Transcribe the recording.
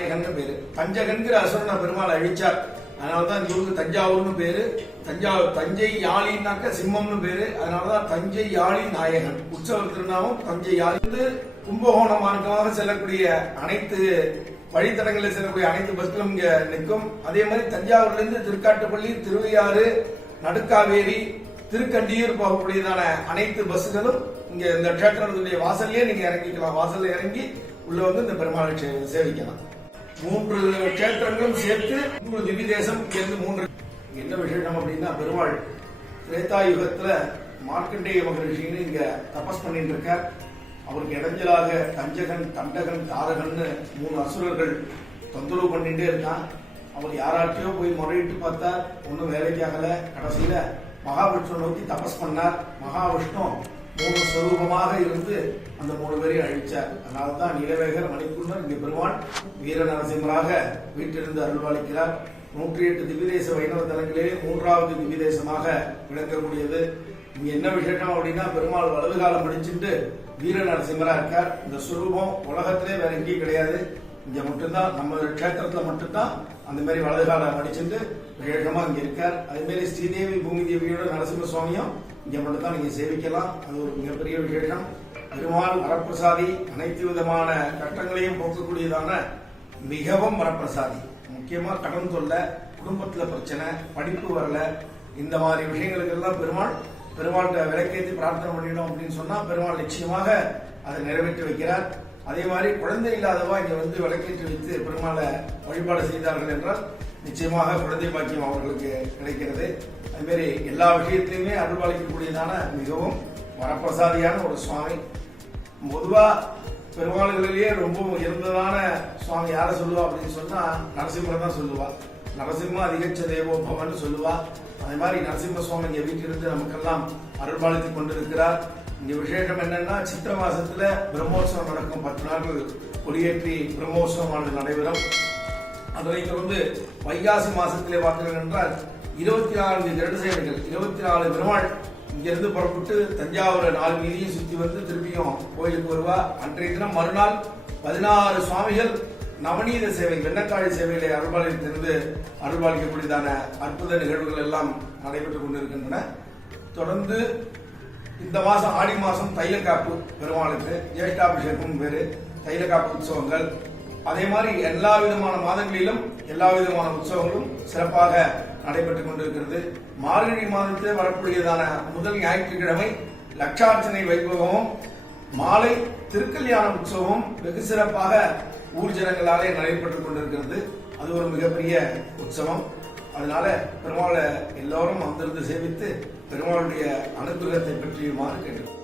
நாயகன் பேரு. பஞ்சகன்கிற அசுரனை பெருமாள் அழிச்சார். அதனாலதான் இவருக்கு ஊருக்கு தஞ்சாவூர்னு பேரு. தஞ்சாவூர் தஞ்சை யாழின்னாக்க சிம்மம்னு பேரு. அதனாலதான் தஞ்சை யாழி நாயகன். உற்சவ திருநாமம் தஞ்சை யாழி. கும்பகோணம் மார்க்கமாக செல்லக்கூடிய அனைத்து வழித்தடங்களில் செல்லக்கூடிய அனைத்து பஸ்களும் இங்க நிற்கும். அதே மாதிரி தஞ்சாவூர்ல இருந்து திருக்காட்டுப்பள்ளி திருவையாறு நடுக்காவேரி திருக்கண்டியூர் போகக்கூடியதான அனைத்து பஸ்களும் இங்க இந்த கஷேத்திரத்துடைய வாசல்லே நீங்க இறங்கிக்கலாம். வாசல்ல இறங்கி உள்ள வந்து இந்த பெருமாளை சே- சேவிக்கலாம். மூன்று கஷேத்திரங்களும் சேர்த்து மூன்று திவ்ய தேசம் சேர்ந்து மூன்று. என்ன விசேஷம் அப்படின்னா பெருமாள் திரேதாயுகத்துல மார்க்கண்டேய மகரிஷின்னு இங்க தபஸ் பண்ணிட்டு இருக்கார். அவருக்கு இடைஞ்சலாக தஞ்சகன் தண்டகன் தாரகன்னு மூணு அசுரர்கள் தொந்தரவு பண்ணிட்டே இருக்கான். அவர் யாராட்டையோ போய் முறையிட்டு பார்த்தா ஒன்றும் வேலைக்கு ஆகல கடைசியில மகாவிஷ்ணு நோக்கி தபஸ் பண்ணார். மகாவிஷ்ணு மூணு ஸ்வரூபமாக இருந்து அந்த மூணு பேரையும் அழிச்சார். அதனால தான் நீலவேகர் மணிக்குன்னர் இங்கே பெருமான் வீர நரசிம்மராக வீட்டிலிருந்து அருள்வாளிக்கிறார். நூற்றி எட்டு திவ்யதேச வைணவ தலங்களிலே மூன்றாவது திவ்யதேசமாக விளங்கக்கூடியது. இங்க என்ன விசேஷம் அப்படின்னா பெருமாள் வலது காலம் படிச்சுட்டு வீர நரசிம்மரா இருக்கார். இந்த சுரூபம் உலகத்திலே வேற எங்கேயும் கிடையாது. இங்க மட்டும்தான் நம்ம கஷேத்திரத்துல மட்டும்தான் அந்த மாதிரி வலது காலம் படிச்சுட்டு விசேஷமா இங்க இருக்கார். அதே மாதிரி ஸ்ரீதேவி பூமி தேவியோட நரசிம்ம சுவாமியும் இங்க மட்டும்தான் நீங்க சேவிக்கலாம். அது ஒரு மிகப்பெரிய விசேஷம் பெருமாள் வரப்பிரசாதி அனைத்து விதமான கட்டங்களையும் போக்கக்கூடியதான மிகவும் வரப்பிரசாதி. முக்கியமா கடன் தொல்லை குடும்பத்துல பிரச்சனை படிப்பு வரல. இந்த மாதிரி விஷயங்களுக்கு எல்லாம் பெருமாள் பெருமாள்கிட்ட விளக்கேற்றி பிரார்த்தனை பண்ணிடும் அப்படின்னு சொன்னா பெருமாள் நிச்சயமாக அதை நிறைவேற்றி வைக்கிறார். அதே மாதிரி குழந்தை இல்லாதவா இங்க வந்து விளக்கேற்றி வைத்து பெருமாளை வழிபாடு செய்தார்கள் என்றால் நிச்சயமாக குழந்தை பாக்கியம் அவர்களுக்கு கிடைக்கிறது. அதுமாரி மாதிரி எல்லா விஷயத்திலுமே அருள்பாலிக்கக்கூடியதான மிகவும் வரப்பிரசாதியான ஒரு சுவாமி. பொதுவா பெருமாள்களிலேயே ரொம்ப உயர்ந்ததான சுவாமி யாரை சொல்லுவா அப்படின்னு சொன்னா நரசிம்மர் தான் சொல்லுவா. நரசிம்ம அதிகச்ச தேவோ பவன் சொல்லுவா. அது மாதிரி நரசிம்ம சுவாமி இங்கே வீட்டிலிருந்து நமக்கெல்லாம் அருள்பாலித்து கொண்டிருக்கிறார். இங்க விசேஷம் என்னன்னா சித்திர மாசத்துல பிரம்மோற்சவம் நடக்கும். பத்து நாட்கள் கொடியேற்றி பிரம்மோற்சவமானது நடைபெறும். அதனை தொடர்ந்து வைகாசி மாசத்திலே பார்த்தீர்கள் என்றால் இருபத்தி நான்கு கருட சேவைகள் இருபத்தி நாலு பெருமாள் இங்கிருந்து புறப்பட்டு தஞ்சாவூர் நாலு வீதியும் சுத்தி வந்து திருப்பியும் கோயிலுக்கு வருவா. அன்றைய தினம் மறுநாள் பதினாறு சுவாமிகள் நவநீத சேவை வெண்ணக்காழி சேவைகளை அருள்பாளையத்திலிருந்து அருள்பாளிக்கக்கூடியதான அற்புத நிகழ்வுகள் எல்லாம் நடைபெற்றுக் கொண்டிருக்கின்றன. தொடர்ந்து இந்த மாதம் ஆடி மாதம் தைல காப்பு பெருமாளுக்கு ஜேஷ்டாபிஷேகம் பேரு தைல காப்பு உற்சவங்கள் அதே மாதிரி எல்லா விதமான மாதங்களிலும் எல்லா விதமான உற்சவங்களும் சிறப்பாக நடைபெற்றுக் கொண்டிருக்கிறது. மார்கழி மாதத்தில் வரக்கூடியதான முதல் ஞாயிற்றுக்கிழமை லட்சார்ச்சனை வைபவமும் மாலை திருக்கல்யாண உற்சவமும் வெகு சிறப்பாக ஊர் ஜனங்களாலே நடைபெற்றுக் கொண்டிருக்கிறது. அது ஒரு மிகப்பெரிய உற்சவம். அதனால பெருமாளை எல்லோரும் வந்திருந்து சேவித்து பெருமாளுடைய அனுகிரகத்தை பற்றியுமாறு கேட்டு